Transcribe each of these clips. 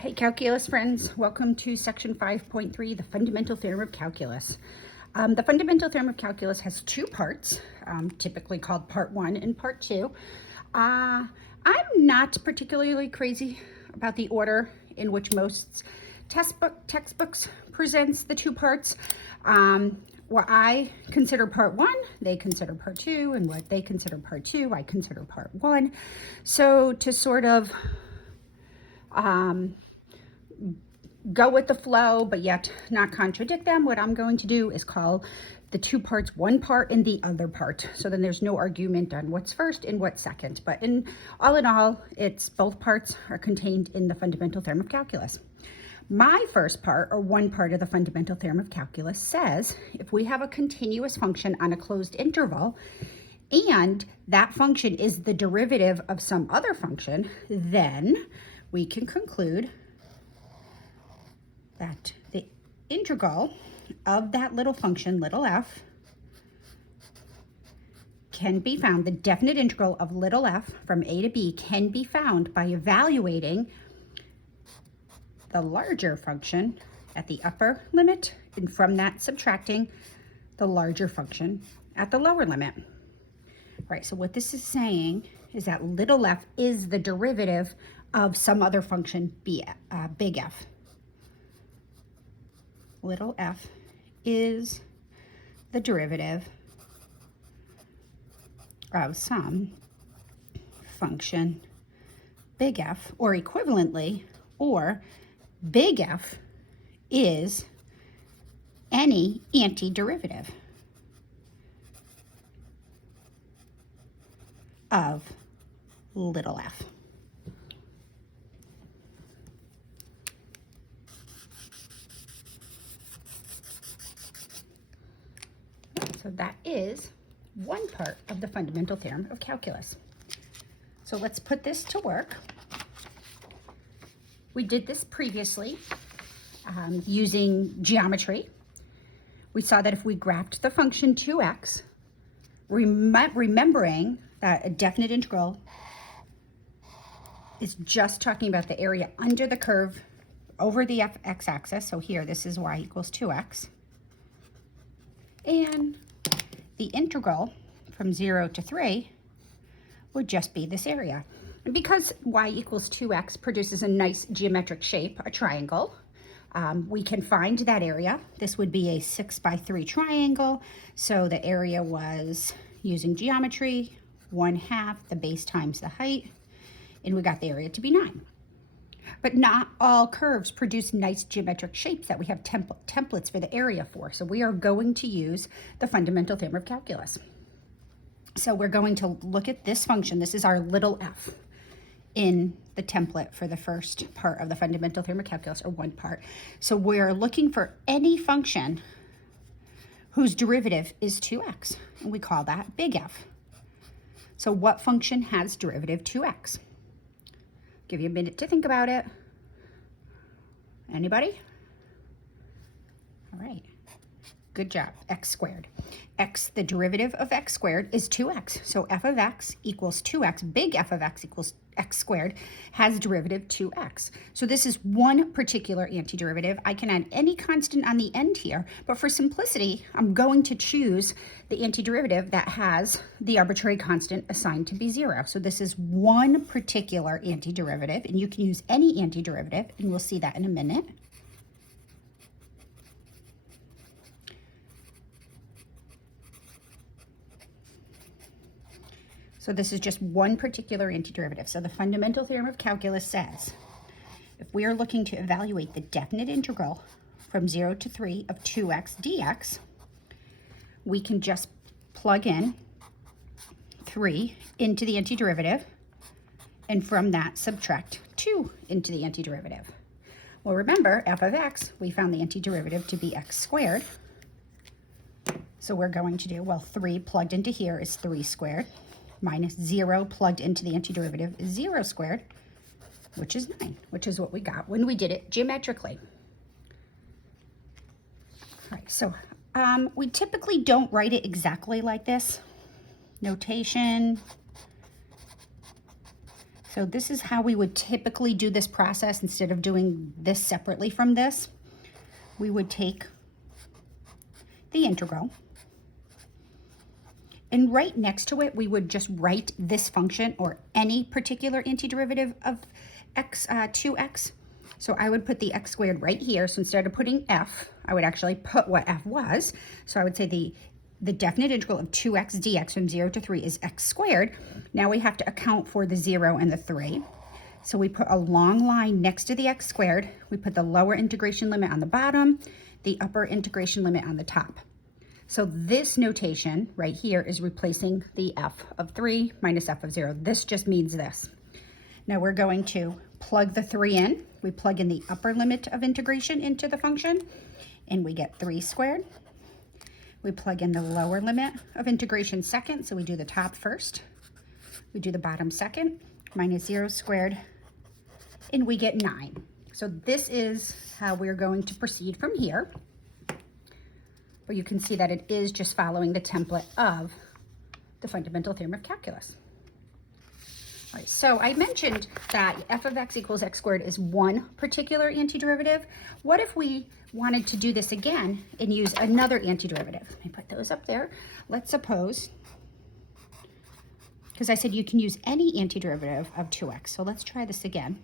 Hey calculus friends, welcome to section 5.3, the fundamental theorem of calculus. The fundamental theorem of calculus has two parts, typically called part 1 and part 2. I'm not particularly crazy about the order in which most textbooks presents the two parts. What I consider part 1, they consider part 2, and what they consider part 2, I consider part 1. So to sort of go with the flow, but yet not contradict them, what I'm going to do is call the two parts one part and the other part. So then there's no argument on what's first and what's second. But in all, it's both parts are contained in the fundamental theorem of calculus. My first part, or one part of the fundamental theorem of calculus, says if we have a continuous function on a closed interval and that function is the derivative of some other function, then we can conclude that the integral of that little function, little f, can be found, the definite integral of little f from a to b can be found by evaluating the larger function at the upper limit, and from that subtracting the larger function at the lower limit. Right, so what this is saying is that little f is the derivative of some other function, big F. Little f is the derivative of some function, big F, or equivalently, or big F is any antiderivative of little f. So that is one part of the fundamental theorem of calculus. So let's put this to work. We did this previously using geometry. We saw that if we graphed the function 2x, remembering that a definite integral is just talking about the area under the curve over the x-axis. So here, this is y equals 2x. And the integral from 0 to 3 would just be this area. And because y equals 2x produces a nice geometric shape, a triangle, we can find that area. This would be a 6 by 3 triangle. So the area was, using geometry, 1/2 the base times the height, and we got the area to be 9. But not all curves produce nice geometric shapes that we have templates for the area for. So we are going to use the fundamental theorem of calculus. So we're going to look at this function. This is our little f in the template for the first part of the fundamental theorem of calculus, or one part. So we're looking for any function whose derivative is 2x, and we call that big F. So what function has derivative 2x? Give you a minute to think about it. Anybody? All right, good job. X squared. X, the derivative of x squared is 2x. So f of x equals 2x, big F of x equals x squared, has derivative 2x. So this is one particular antiderivative. I can add any constant on the end here, but for simplicity, I'm going to choose the antiderivative that has the arbitrary constant assigned to be 0. So this is one particular antiderivative, and you can use any antiderivative, and we'll see that in a minute. So this is just one particular antiderivative. So the fundamental theorem of calculus says, if we are looking to evaluate the definite integral from 0 to 3 of 2x dx, we can just plug in 3 into the antiderivative, and from that subtract 2 into the antiderivative. Well, remember, f of x, we found the antiderivative to be x squared. So we're going to do, well, 3 plugged into here is 3 squared. Minus 0 plugged into the antiderivative is 0 squared, which is 9, which is what we got when we did it geometrically. All right, so we typically don't write it exactly like this. Notation, So this is how we would typically do this process. Instead of doing this separately from this, we would take the integral, and right next to it, we would just write this function or any particular antiderivative of x, 2x. So I would put the x squared right here. So instead of putting f, I would actually put what f was. So I would say the definite integral of 2x dx from 0 to 3 is x squared. Now we have to account for the 0 and the 3. So we put a long line next to the x squared. We put the lower integration limit on the bottom, the upper integration limit on the top. So this notation right here is replacing the f of 3 minus f of 0. This just means this. Now we're going to plug the 3 in. We plug in the upper limit of integration into the function, and we get 3 squared. We plug in the lower limit of integration second, so we do the top first. We do the bottom second, minus 0 squared, and we get 9. So this is how we're going to proceed from here. But you can see that it is just following the template of the fundamental theorem of calculus. All right, so I mentioned that f of x equals x squared is one particular antiderivative. What if we wanted to do this again and use another antiderivative? Let me put those up there. Let's suppose, because I said you can use any antiderivative of 2x. So let's try this again.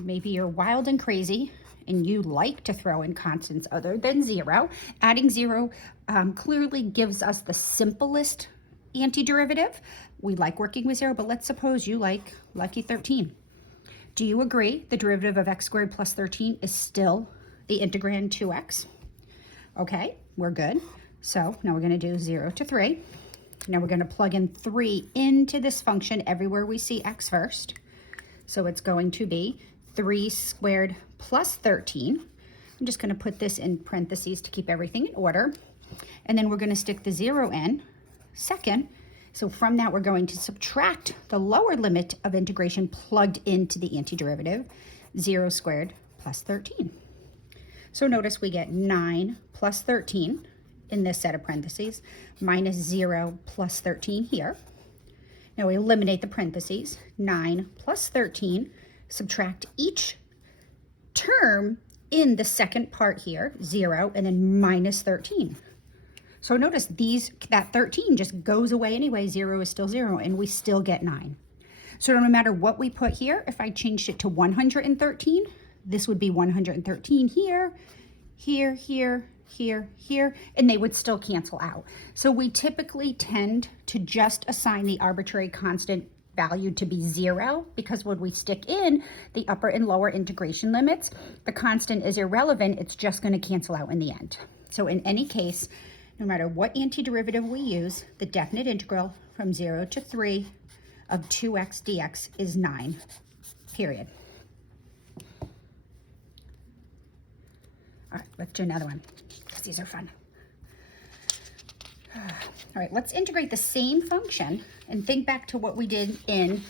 Maybe you're wild and crazy and you like to throw in constants other than 0. Adding 0 clearly gives us the simplest antiderivative. We like working with 0, but let's suppose you like lucky 13. Do you agree the derivative of x squared plus 13 is still the integrand 2x? Okay, we're good. So now we're going to do 0 to 3. Now we're going to plug in 3 into this function everywhere we see x first. So it's going to be 3 squared plus 13. I'm just going to put this in parentheses to keep everything in order. And then we're going to stick the 0 in second. So from that, we're going to subtract the lower limit of integration plugged into the antiderivative, 0 squared plus 13. So notice we get 9 plus 13 in this set of parentheses, minus 0 plus 13 here. Now we eliminate the parentheses, 9 plus 13, subtract each term in the second part here, 0, and then minus 13. So notice that 13 just goes away anyway. 0 is still 0, and we still get 9. So no matter what we put here, if I changed it to 113, this would be 113 here, here, here, here, here, and they would still cancel out. So we typically tend to just assign the arbitrary constant value to be 0, because when we stick in the upper and lower integration limits, the constant is irrelevant. It's just going to cancel out in the end. So in any case, no matter what antiderivative we use, the definite integral from 0 to 3 of 2x dx is 9, period. All right, let's do another one, because these are fun. All right, let's integrate the same function and think back to what we did in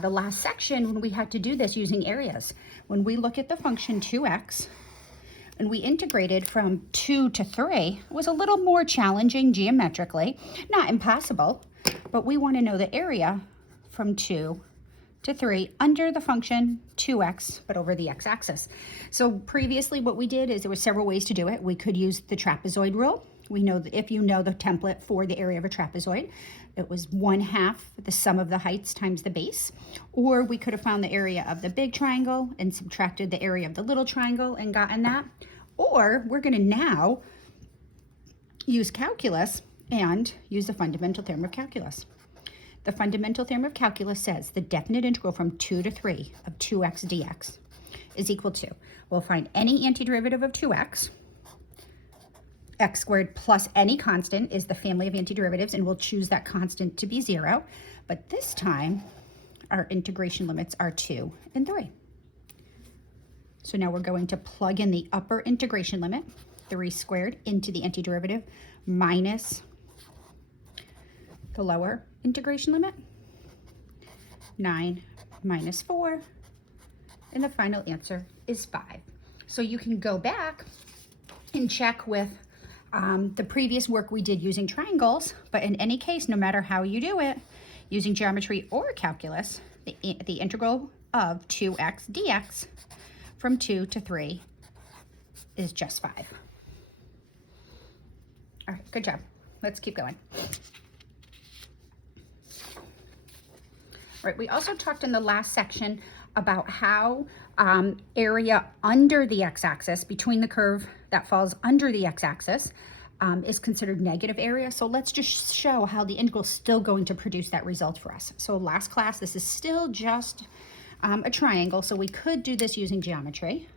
the last section when we had to do this using areas. When we look at the function 2x, and we integrated from 2 to 3, it was a little more challenging geometrically, not impossible, but we want to know the area from 2 to 3 under the function 2x, but over the x-axis. So previously what we did is there were several ways to do it. We could use the trapezoid rule. We know that if you know the template for the area of a trapezoid, it was 1/2 the sum of the heights times the base. Or we could have found the area of the big triangle and subtracted the area of the little triangle and gotten that. Or we're going to now use calculus and use the fundamental theorem of calculus. The fundamental theorem of calculus says the definite integral from 2 to 3 of 2x dx is equal to, we'll find any antiderivative of 2x, x squared plus any constant is the family of antiderivatives, and we'll choose that constant to be 0. But this time, our integration limits are 2 and 3. So now we're going to plug in the upper integration limit, 3 squared, into the antiderivative, minus the lower integration limit, 9 minus 4, and the final answer is 5. So you can go back and check with the previous work we did using triangles, but in any case, no matter how you do it, using geometry or calculus, the integral of 2x dx from 2 to 3 is just 5. All right, good job. Let's keep going. All right, we also talked in the last section about how area under the x-axis, between the curve that falls under the x-axis, is considered negative area. So let's just show how the integral is still going to produce that result for us. So last class, this is still just a triangle, so we could do this using geometry.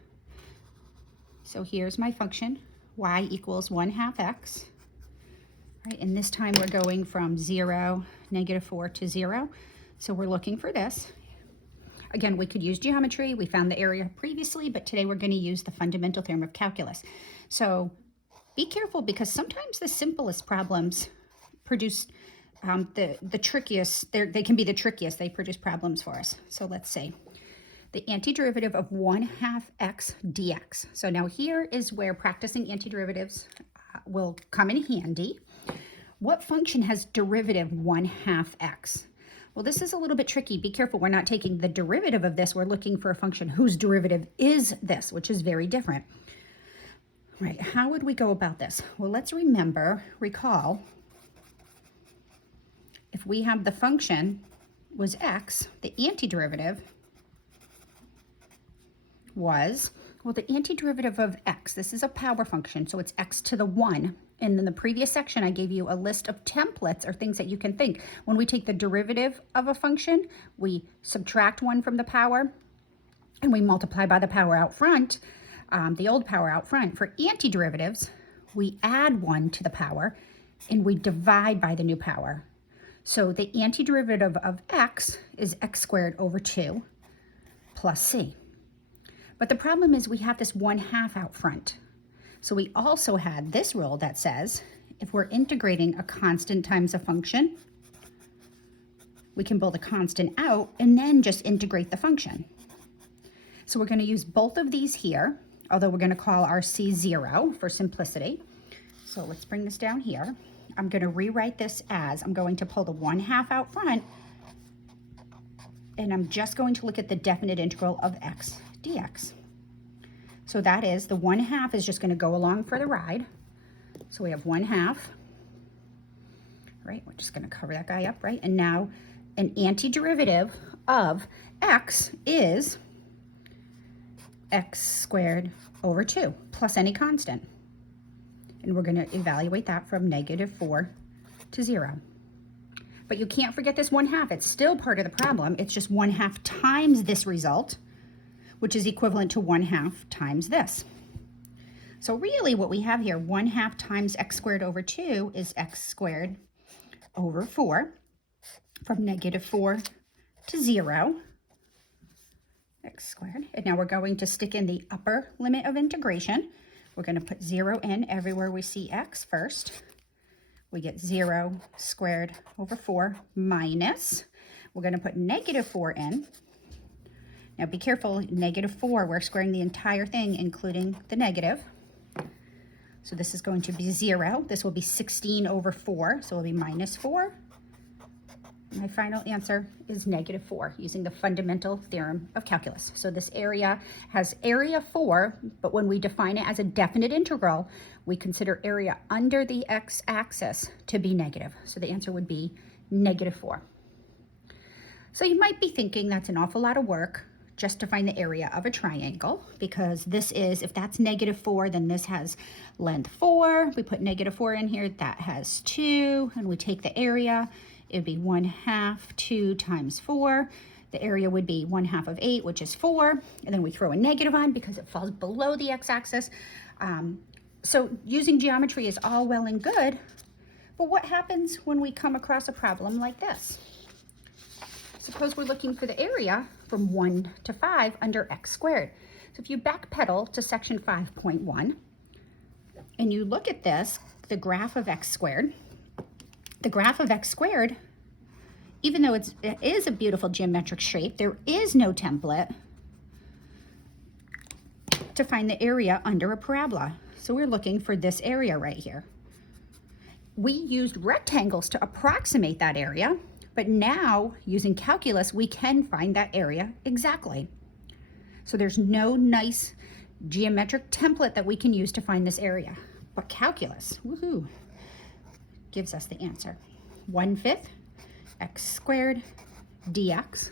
So here's my function, y equals 1/2 x. Right, and this time we're going from 0, -4 to 0. So we're looking for this. Again, we could use geometry. We found the area previously, but today we're going to use the fundamental theorem of calculus. So be careful, because sometimes the simplest problems produce the trickiest. They can be the trickiest. They produce problems for us. So let's see. The antiderivative of 1/2 x dx. So now here is where practicing antiderivatives will come in handy. What function has derivative 1/2 x? Well, this is a little bit tricky. Be careful. We're not taking the derivative of this. We're looking for a function whose derivative is this, which is very different. Right, how would we go about this? Well, let's recall, if we have the function was x, the antiderivative was, well, the antiderivative of x, this is a power function, so it's x to the 1. And in the previous section, I gave you a list of templates or things that you can think. When we take the derivative of a function, we subtract 1 from the power, and we multiply by the power out front, the old power out front. For antiderivatives, we add 1 to the power, and we divide by the new power. So the antiderivative of x is x squared over 2 plus c. But the problem is we have this 1/2 out front. So we also had this rule that says if we're integrating a constant times a function, we can build a constant out and then just integrate the function. So we're going to use both of these here, although we're going to call our c 0 for simplicity. So let's bring this down here. I'm going to rewrite this as, I'm going to pull the 1/2 out front, and I'm just going to look at the definite integral of x dx. So that is, the 1/2 is just going to go along for the ride. So we have 1/2, right? We're just going to cover that guy up, right? And now an antiderivative of x is x squared over 2 plus any constant. And we're going to evaluate that from -4 to 0. But you can't forget this 1/2. It's still part of the problem. It's just 1/2 times this result, which is equivalent to 1/2 times this. So really what we have here, 1/2 times x squared over 2 is x squared over 4, from -4 to 0, x squared. And now we're going to stick in the upper limit of integration. We're going to put 0 in everywhere we see x first. We get 0 squared over 4 minus, we're going to put -4 in. Now be careful, -4, we're squaring the entire thing, including the negative. So this is going to be 0. This will be 16 over 4, so it'll be -4. My final answer is -4, using the fundamental theorem of calculus. So this area has area 4, but when we define it as a definite integral, we consider area under the x-axis to be negative. So the answer would be -4. So you might be thinking that's an awful lot of work just to find the area of a triangle, because this is, if that's -4, then this has length 4. We put -4 in here, that has 2, and we take the area. It would be 1/2, 2 times 4. The area would be 1/2 of 8, which is 4. And then we throw a negative on because it falls below the x-axis. So using geometry is all well and good, but what happens when we come across a problem like this? Suppose we're looking for the area from 1 to 5 under x squared. So if you backpedal to section 5.1 and you look at this, the graph of x squared, even though it is a beautiful geometric shape, there is no template to find the area under a parabola. So we're looking for this area right here. We used rectangles to approximate that area, But now, using calculus, we can find that area exactly. So there's no nice geometric template that we can use to find this area. But calculus, woohoo, gives us the answer. 1/5 x squared dx.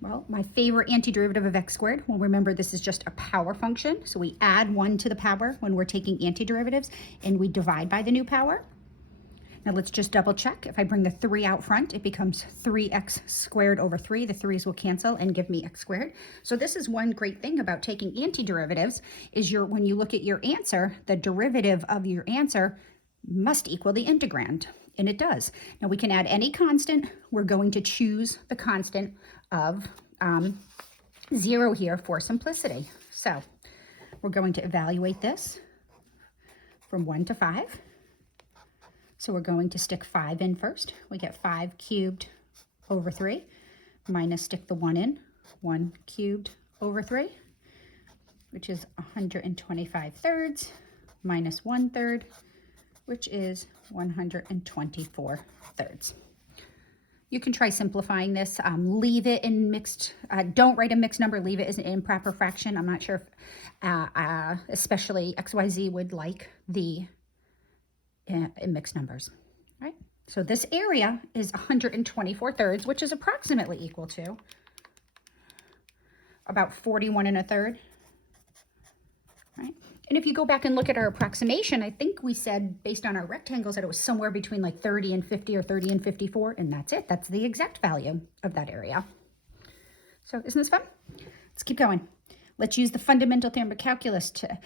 Well, my favorite antiderivative of x squared, well, remember this is just a power function, so we add 1 to the power when we're taking antiderivatives, and we divide by the new power. Now let's just double check. If I bring the 3 out front, it becomes 3x squared over 3. The 3's will cancel and give me x squared. So this is one great thing about taking antiderivatives, is when you look at your answer, the derivative of your answer must equal the integrand, and it does. Now we can add any constant. We're going to choose the constant of 0 here for simplicity. So we're going to evaluate this from 1 to 5. So we're going to stick 5 in first. We get 5 cubed over 3, minus stick the 1 in, 1 cubed over 3, which is 125 thirds, minus 1/3, which is 124 thirds. You can try simplifying this. Leave it in mixed, don't write a mixed number, leave it as an improper fraction. I'm not sure if especially XYZ would like the in mixed numbers, right? So this area is 124 thirds, which is approximately equal to about 41 1/3, right? And if you go back and look at our approximation, I think we said based on our rectangles that it was somewhere between like 30 and 50 or 30 and 54, and that's it. That's the exact value of that area. So isn't this fun? Let's keep going. Let's use the fundamental theorem of calculus to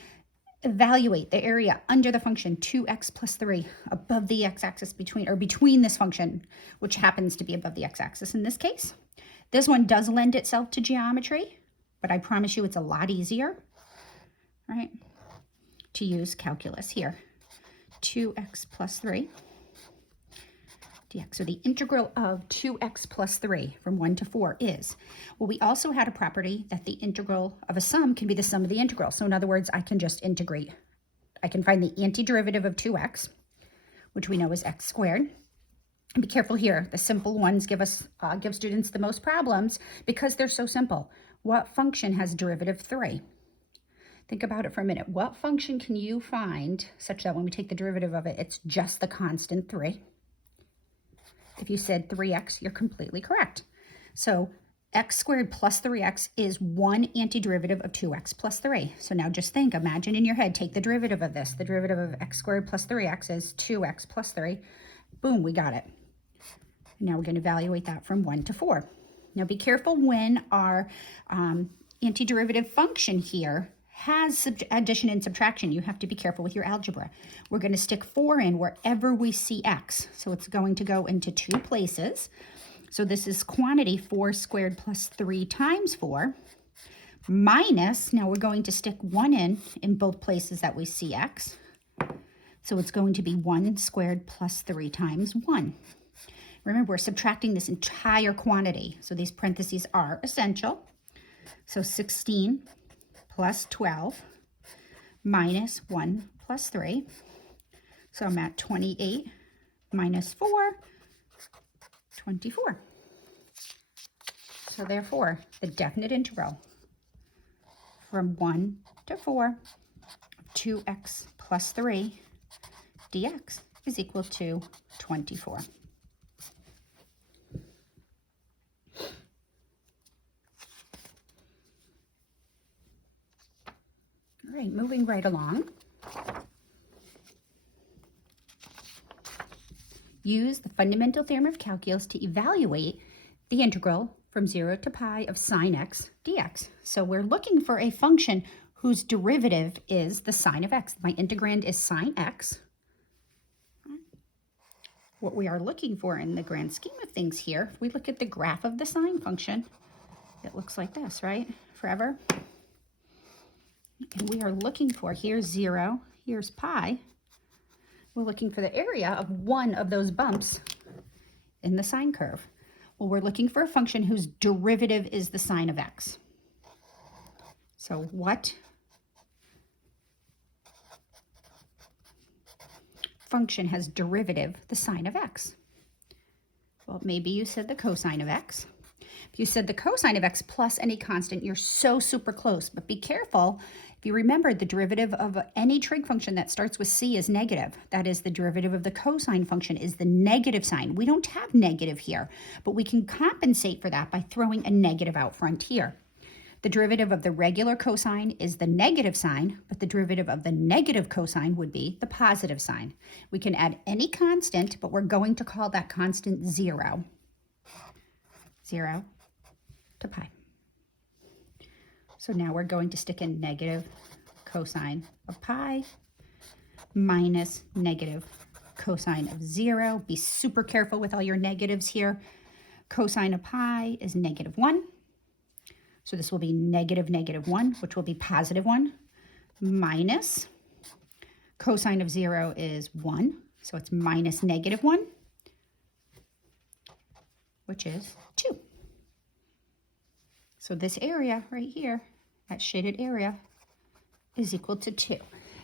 evaluate the area under the function 2x plus 3 above the x-axis between this function, which happens to be above the x-axis in this case. This one does lend itself to geometry, but I promise you it's a lot easier, right, to use calculus here. 2x plus 3 dx. So the integral of 2x plus 3 from 1 to 4 is, well, we also had a property that the integral of a sum can be the sum of the integral. So in other words, I can just integrate. I can find the antiderivative of 2x, which we know is x squared. And be careful here. The simple ones give students the most problems because they're so simple. What function has derivative 3? Think about it for a minute. What function can you find such that when we take the derivative of it, it's just the constant 3? If you said 3x, you're completely correct. So x squared plus 3x is one antiderivative of 2x plus 3. So now just think, imagine in your head, take the derivative of this. The derivative of x squared plus 3x is 2x plus 3. Boom, we got it. Now we're going to evaluate that from 1 to 4. Now be careful when our antiderivative function here has addition and subtraction. You have to be careful with your algebra. We're going to stick 4 in wherever we see x. So it's going to go into 2 places. So this is quantity 4 squared plus 3 times 4 minus, now we're going to stick 1 in both places that we see x. So it's going to be 1 squared plus 3 times 1. Remember, we're subtracting this entire quantity. So these parentheses are essential. So 16 plus 12 minus 1 plus 3. So I'm at 28 minus 4, 24. So therefore, the definite integral from 1 to 4 of 2x plus 3 dx is equal to 24. All right, moving right along. Use the fundamental theorem of calculus to evaluate the integral from 0 to pi of sine x dx. So we're looking for a function whose derivative is the sine of x. My integrand is sine x. What we are looking for in the grand scheme of things here, if we look at the graph of the sine function, it looks like this, right? Forever. And we are looking for, here's 0, here's pi. We're looking for the area of one of those bumps in the sine curve. Well, we're looking for a function whose derivative is the sine of x. So what function has derivative the sine of x? Well, maybe you said the cosine of x. If you said the cosine of x plus any constant, you're so super close. But be careful. If you remember, the derivative of any trig function that starts with c is negative. That is, the derivative of the cosine function is the negative sign. We don't have negative here, but we can compensate for that by throwing a negative out front here. The derivative of the regular cosine is the negative sign, but the derivative of the negative cosine would be the positive sign. We can add any constant, but we're going to call that constant 0. 0 to pi. So now we're going to stick in negative cosine of pi minus negative cosine of 0. Be super careful with all your negatives here. Cosine of pi is -1. So this will be -1, which will be +1, minus cosine of 0 is 1. So it's minus -1, which is 2. So this area right here, that shaded area, is equal to 2.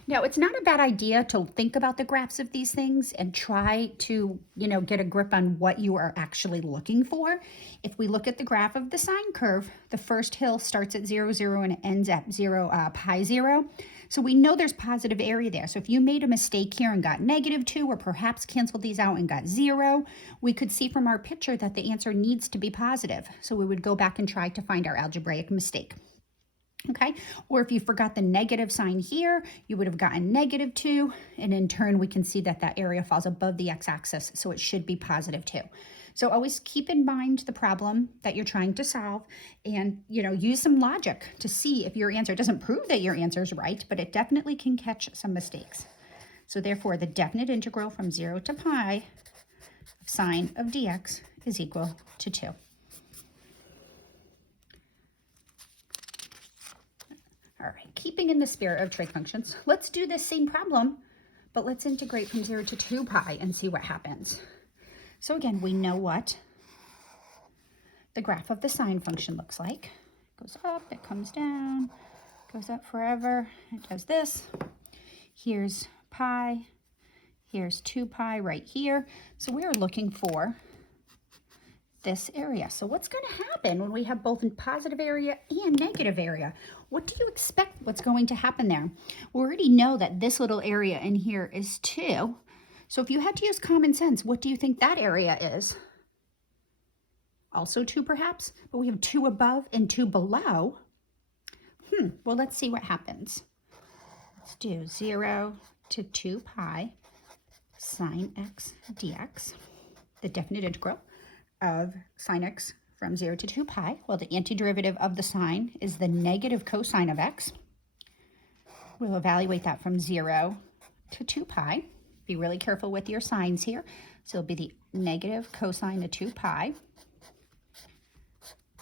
Now, it's not a bad idea to think about the graphs of these things and try to, get a grip on what you are actually looking for. If we look at the graph of the sine curve, the first hill starts at 0, 0, and it ends at pi 0. So we know there's positive area there. So if you made a mistake here and got -2, or perhaps canceled these out and got 0, we could see from our picture that the answer needs to be positive. So we would go back and try to find our algebraic mistake. Okay, or if you forgot the negative sign here, you would have gotten -2, and in turn we can see that that area falls above the x-axis, so it should be +2. So always keep in mind the problem that you're trying to solve, and use some logic to see if your answer doesn't prove that your answer is right, but it definitely can catch some mistakes. So therefore, the definite integral from 0 to pi of sine of dx is equal to 2. All right, keeping in the spirit of trig functions, let's do this same problem, but let's integrate from 0 to 2 pi and see what happens. So again, we know what the graph of the sine function looks like. It goes up, it comes down, goes up forever, it does this. Here's pi, here's 2 pi right here. So we are looking for this area. So what's going to happen when we have both a positive area and negative area? What do you expect what's going to happen there? We already know that this little area in here is 2. So if you had to use common sense, what do you think that area is? Also 2 perhaps, but we have 2 above and 2 below. Well, let's see what happens. Let's do 0 to 2 pi sine x dx, the definite integral of sine x from 0 to 2 pi. Well, the antiderivative of the sine is the negative cosine of x. We'll evaluate that from 0 to 2 pi. Be really careful with your signs here. So it'll be the negative cosine of 2 pi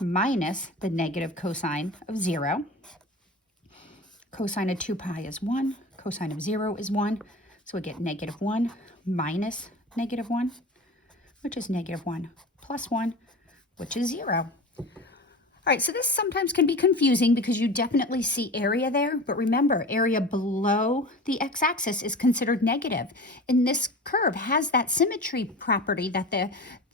minus the negative cosine of 0. Cosine of 2 pi is 1. Cosine of 0 is 1. So we get -1 minus -1, which is -1 plus 1, which is 0. All right, so this sometimes can be confusing because you definitely see area there, but remember, area below the x-axis is considered negative. And this curve has that symmetry property that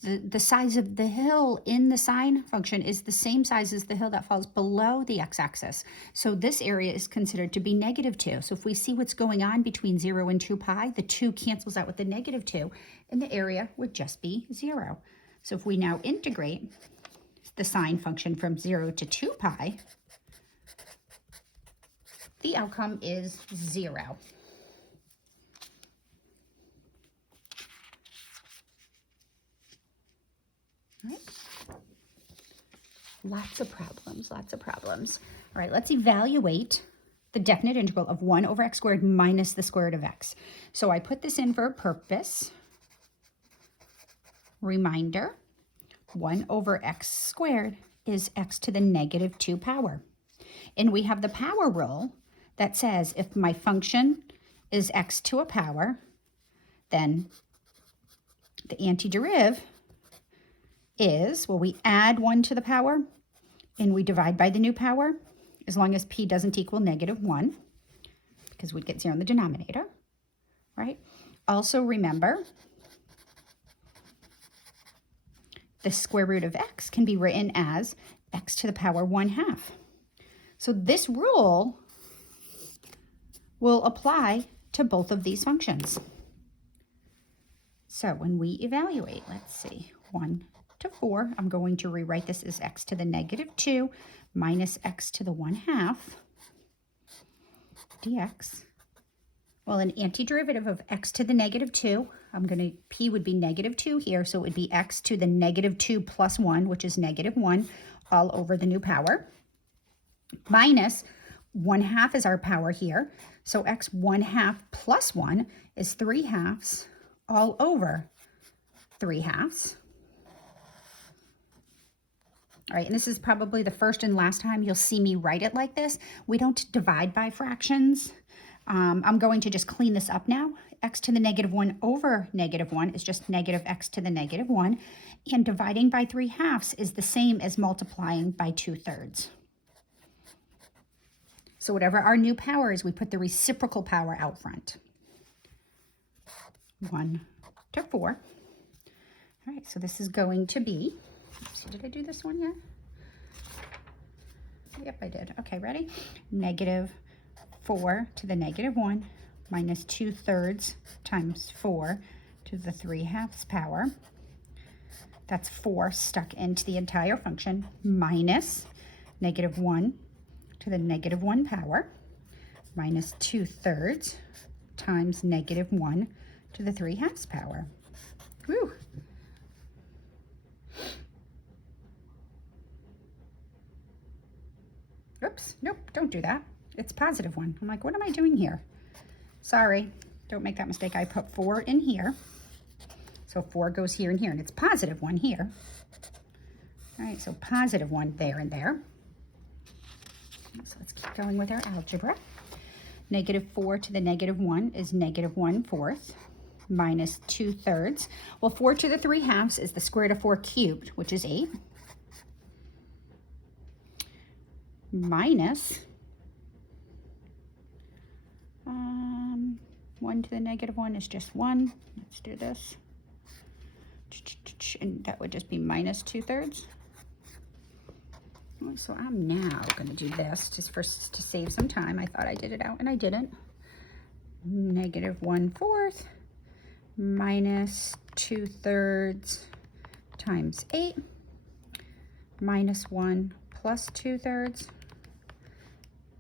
the size of the hill in the sine function is the same size as the hill that falls below the x-axis. So this area is considered to be -2. So if we see what's going on between 0 and 2 pi, the 2 cancels out with the -2, and the area would just be 0. So if we now integrate the sine function from 0 to 2 pi, the outcome is 0. All right. Lots of problems, lots of problems. All right, let's evaluate the definite integral of 1 over x squared minus the square root of x. So I put this in for a purpose. Reminder, 1 over x squared is x to the -2 power. And we have the power rule that says if my function is x to a power, then the antiderivative is, well, we add 1 to the power and we divide by the new power as long as p doesn't equal -1, because we'd get 0 in the denominator, right? Also remember the square root of x can be written as x to the power 1/2. So this rule will apply to both of these functions. So when we evaluate, let's see, 1 to 4, I'm going to rewrite this as x to the negative 2 minus x to the 1/2 dx. Well, an antiderivative of x to the -2, p would be -2 here, so it would be x to the -2 plus 1, which is -1, all over the new power, minus 1/2 is our power here, so x 1/2 plus 1 is 3/2 all over 3/2. All right, and this is probably the first and last time you'll see me write it like this. We don't divide by fractions. I'm going to just clean this up now. X to the -1 over -1 is just negative x to the -1, and dividing by 3/2 is the same as multiplying by 2/3. So whatever our new power is, we put the reciprocal power out front. 1 to 4. All right, so this is going to be, let's see, did I do this one yet? Yep, I did. Okay, ready? -4 to the -1 minus 2/3 times 4 to the 3/2 power. That's 4 stuck into the entire function, minus -1 to the -1 power minus 2/3 times -1 to the 3/2 power. Whew. Oops, nope, don't do that. It's +1. I'm like, what am I doing here? Sorry, don't make that mistake. I put 4 in here. So 4 goes here and here, and it's +1 here. All right, so +1 there and there. So let's keep going with our algebra. -4 to the -1 is -1/4 minus 2/3. Well, 4 to the 3/2 is the square root of 4 cubed, which is 8. Minus 1 to the -1 is just 1. Let's do this. And that would just be minus 2/3. So I'm now going to do this just to save some time. I thought I did it out and I didn't. -1/4 minus 2/3 times 8 minus 1 plus 2/3.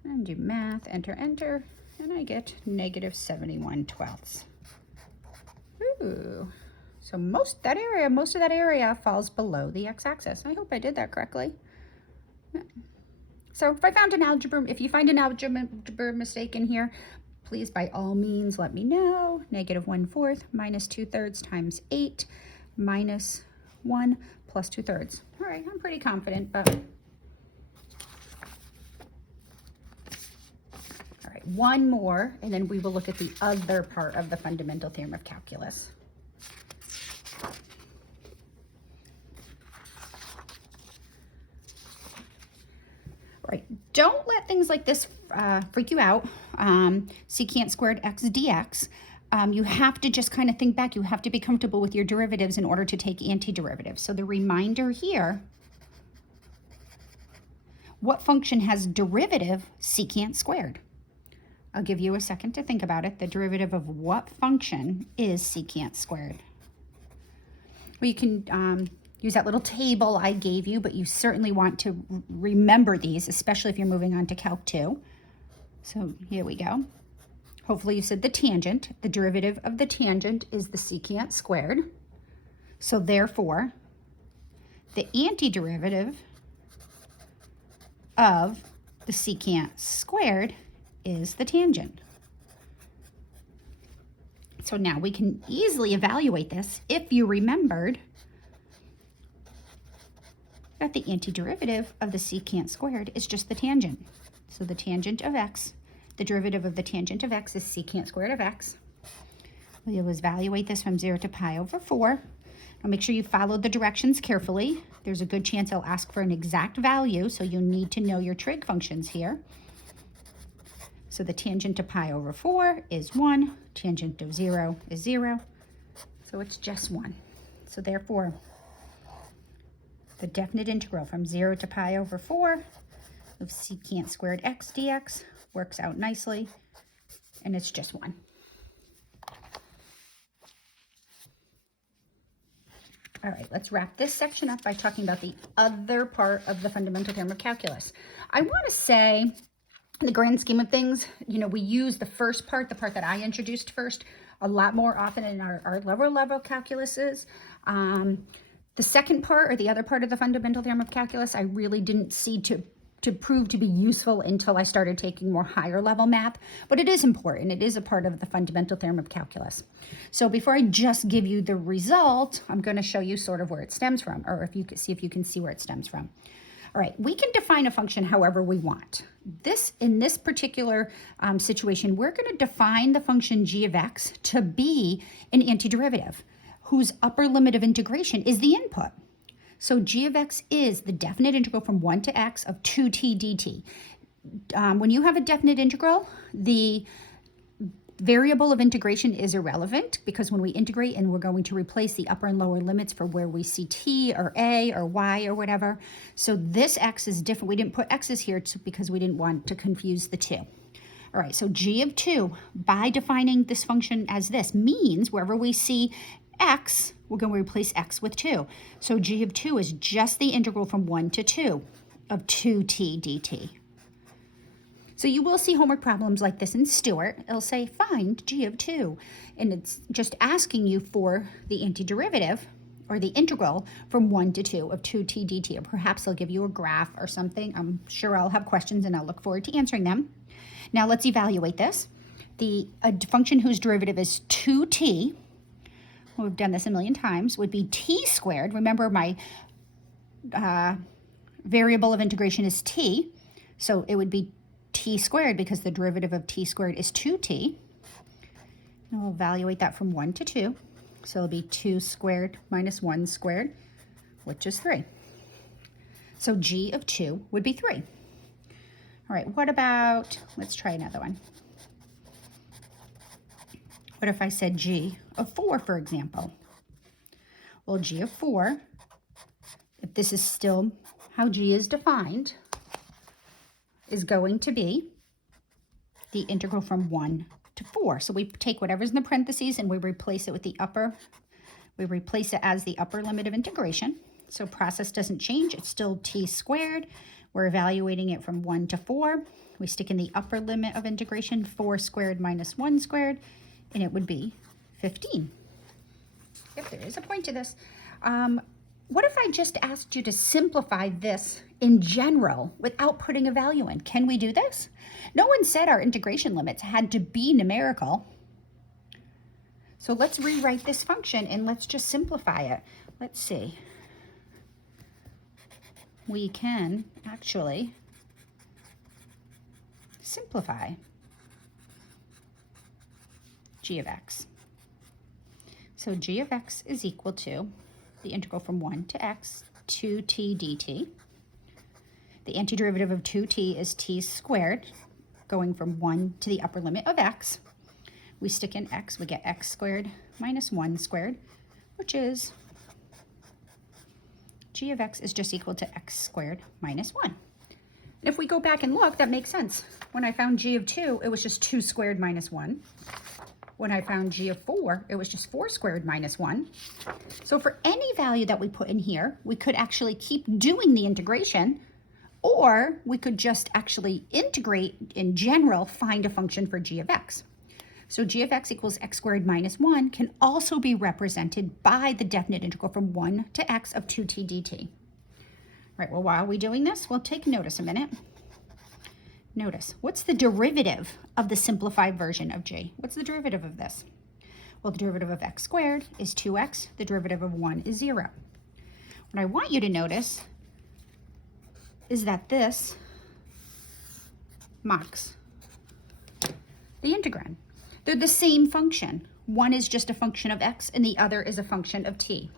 And do math, enter, enter, and I get -71/12. Ooh. So most of that area falls below the x-axis. I hope I did that correctly. Yeah. So if you find an algebra mistake in here, please by all means let me know. -1/4 minus 2/3 times 8 minus 1 plus 2/3. All right, I'm pretty confident, but all right, one more, and then we will look at the other part of the fundamental theorem of calculus. Right. Don't let things like this freak you out. Secant squared x dx. You have to just kind of think back. You have to be comfortable with your derivatives in order to take antiderivatives. So the reminder here, what function has derivative secant squared? I'll give you a second to think about it. The derivative of what function is secant squared? Well, you can use that little table I gave you, but you certainly want to remember these, especially if you're moving on to Calc 2. So here we go. Hopefully you said the tangent. The derivative of the tangent is the secant squared. So therefore, the antiderivative of the secant squared is the tangent. So now we can easily evaluate this if you remembered that the antiderivative of the secant squared is just the tangent. So the tangent of x, the derivative of the tangent of x is secant squared of x. We'll evaluate this from 0 to pi over 4. Now make sure you follow the directions carefully. There's a good chance I'll ask for an exact value, so you need to know your trig functions here. So the tangent to pi over 4 is 1. Tangent of 0 is 0. So it's just 1. So therefore, the definite integral from 0 to pi over 4 of secant squared x dx works out nicely, and it's just 1. All right, let's wrap this section up by talking about the other part of the fundamental theorem of calculus. I want to say, in the grand scheme of things, you know, we use the first part, the part that I introduced first, a lot more often in our lower level calculuses. The second part, or the other part of the fundamental theorem of calculus, I really didn't see to prove to be useful until I started taking more higher level math, but it is important. It is a part of the fundamental theorem of calculus. So before I just give you the result, I'm going to show you sort of where it stems from, or if you can see where it stems from. All right, we can define a function however we want. In this particular situation, we're going to define the function g of x to be an antiderivative whose upper limit of integration is the input. So g of x is the definite integral from 1 to x of 2t dt. When you have a definite integral, the variable of integration is irrelevant, because when we integrate and we're going to replace the upper and lower limits for where we see t or a or y or whatever. So this x is different. We didn't put x's here because we didn't want to confuse the two. All right, so g of 2, by defining this function as this, means wherever we see x, we're going to replace x with 2. So g of 2 is just the integral from 1 to 2 of 2t dt. So you will see homework problems like this in Stewart. It'll say, find g of 2. And it's just asking you for the antiderivative, or the integral, from 1 to 2 of 2t dt. Or perhaps they'll give you a graph or something. I'm sure I'll have questions and I'll look forward to answering them. Now let's evaluate this. A function whose derivative is 2t, we've done this a million times, would be t squared. Remember, my variable of integration is t, so it would be t squared because the derivative of t squared is 2t. And we'll evaluate that from 1 to 2. So it'll be 2 squared minus 1 squared, which is 3. So g of 2 would be 3. All right, what about, let's try another one. What if I said g of 4, for example? Well, g of 4, if this is still how g is defined, is going to be the integral from 1 to 4. So we take whatever's in the parentheses and we replace it with the upper, we replace it as the upper limit of integration. So process doesn't change, it's still t squared. We're evaluating it from 1 to 4. We stick in the upper limit of integration, 4 squared minus 1 squared, and it would be 15. If there is a point to this. What if I just asked you to simplify this in general without putting a value in? Can we do this? No one said our integration limits had to be numerical. So let's rewrite this function and let's just simplify it. Let's see. We can actually simplify g of x. So g of x is equal to the integral from 1 to x, 2t dt. The antiderivative of 2t is t squared, going from 1 to the upper limit of x. We stick in x, we get x squared minus 1 squared, which is g of x is just equal to x squared minus 1. And if we go back and look, that makes sense. When I found g of 2, it was just 2 squared minus 1. When I found g of 4, it was just 4 squared minus 1. So for any value that we put in here, we could actually keep doing the integration, or we could just actually integrate in general, find a function for g of x. So g of x equals x squared minus 1 can also be represented by the definite integral from 1 to x of 2t dt. All right, well, while we're doing this, we'll take notice a minute. Notice, what's the derivative of the simplified version of g? What's the derivative of this? Well, the derivative of x squared is 2x. The derivative of 1 is 0. What I want you to notice is that this mocks the integrand. They're the same function. One is just a function of x and the other is a function of t.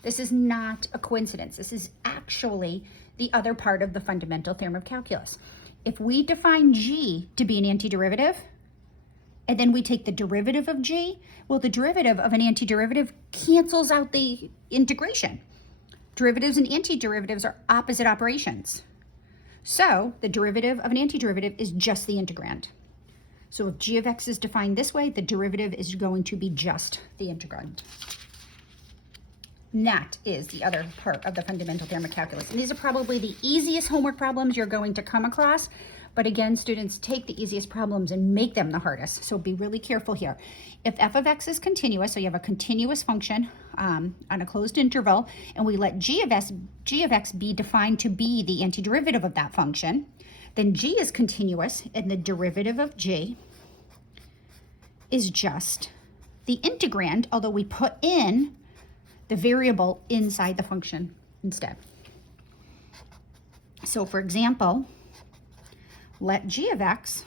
This is not a coincidence. This is actually the other part of the fundamental theorem of calculus. If we define g to be an antiderivative, and then we take the derivative of g, well, the derivative of an antiderivative cancels out the integration. Derivatives and antiderivatives are opposite operations. So the derivative of an antiderivative is just the integrand. So if g of x is defined this way, the derivative is going to be just the integrand. And that is the other part of the fundamental theorem of calculus. And these are probably the easiest homework problems you're going to come across. But again, students, take the easiest problems and make them the hardest. So be really careful here. If f of x is continuous, so you have a continuous function on a closed interval, and we let g of x be defined to be the antiderivative of that function, then g is continuous, and the derivative of g is just the integrand, although we put in the variable inside the function instead. So for example, let g of x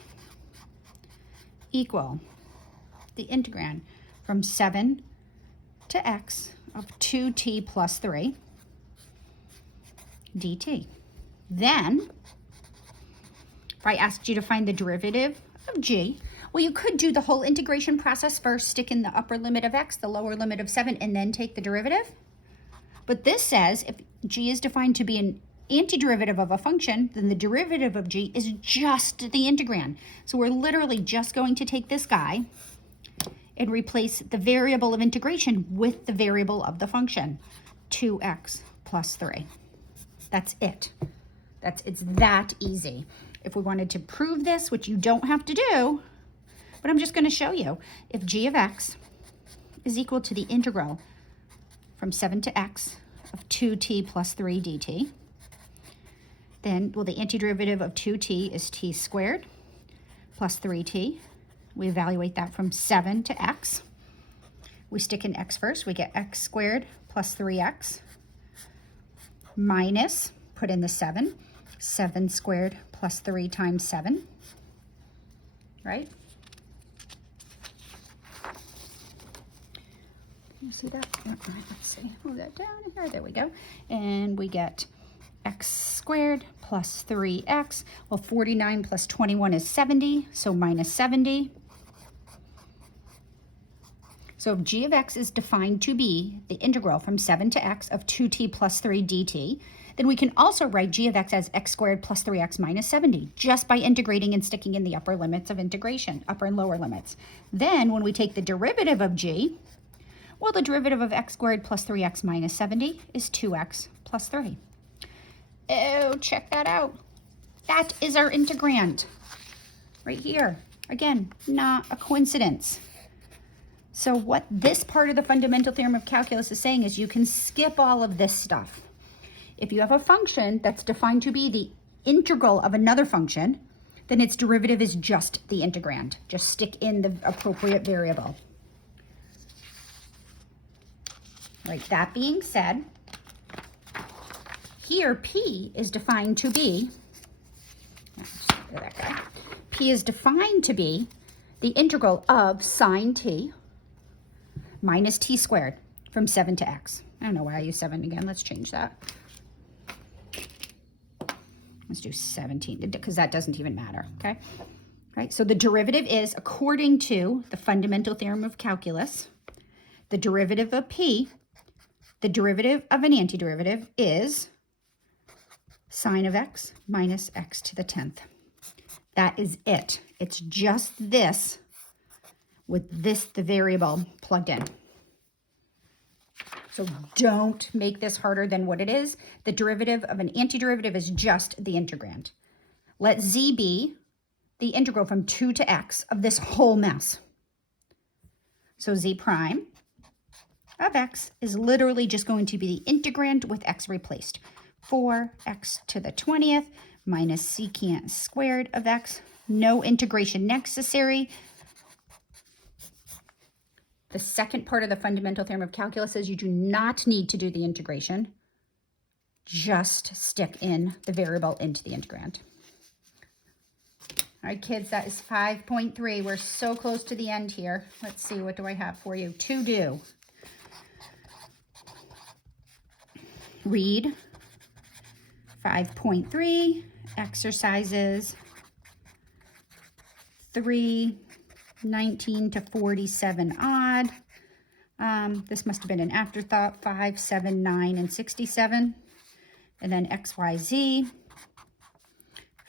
equal the integrand from 7 to x of 2t plus 3 dt. Then, if I asked you to find the derivative of g, well, you could do the whole integration process first, stick in the upper limit of x, the lower limit of 7, and then take the derivative. But this says if g is defined to be an antiderivative of a function, then the derivative of g is just the integrand. So we're literally just going to take this guy and replace the variable of integration with the variable of the function, 2x plus 3. That's it. It's that easy. If we wanted to prove this, which you don't have to do, but I'm just going to show you, if g of x is equal to the integral from 7 to x of 2t plus 3 dt, then, well, the antiderivative of 2t is t squared plus 3t. We evaluate that from 7 to x. We stick in x first. We get x squared plus 3x minus, put in the 7, 7 squared plus 3 times 7, right? You see that? All right, let's see. Move that down here. There we go. And we get x squared plus 3x. Well, 49 plus 21 is 70, so minus 70. So if g of x is defined to be the integral from 7 to x of 2t plus 3 dt, then we can also write g of x as x squared plus 3x minus 70, just by integrating and sticking in the upper limits of integration, upper and lower limits. Then when we take the derivative of g, well, the derivative of x squared plus 3x minus 70 is 2x plus 3. Oh, check that out. That is our integrand right here. Again, not a coincidence. So what this part of the fundamental theorem of calculus is saying is you can skip all of this stuff. If you have a function that's defined to be the integral of another function, then its derivative is just the integrand. Just stick in the appropriate variable. Right, that being said, here p is defined to be, p is defined to be the integral of sine t minus t squared from 7 to x. I don't know why I use 7 again. Let's change that. Let's do 17 because that doesn't even matter, okay? Right, so the derivative is, according to the fundamental theorem of calculus, the derivative of p, the derivative of an antiderivative is sine of x minus x to the 10th. That is it. It's just this with this, the variable, plugged in. So don't make this harder than what it is. The derivative of an antiderivative is just the integrand. Let z be the integral from 2 to x of this whole mess. So z prime of x is literally just going to be the integrand with x replaced. 4x to the 20th minus secant squared of x. No integration necessary. The second part of the fundamental theorem of calculus says you do not need to do the integration. Just stick in the variable into the integrand. All right, kids, that is 5.3. We're so close to the end here. Let's see, what do I have for you to do? Read 5.3, exercises 3, 19 to 47 odd. This must have been an afterthought. 5, 7, 9, and 67. And then XYZ,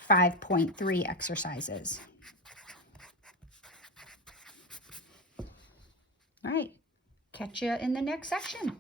5.3 exercises. All right, catch you in the next section.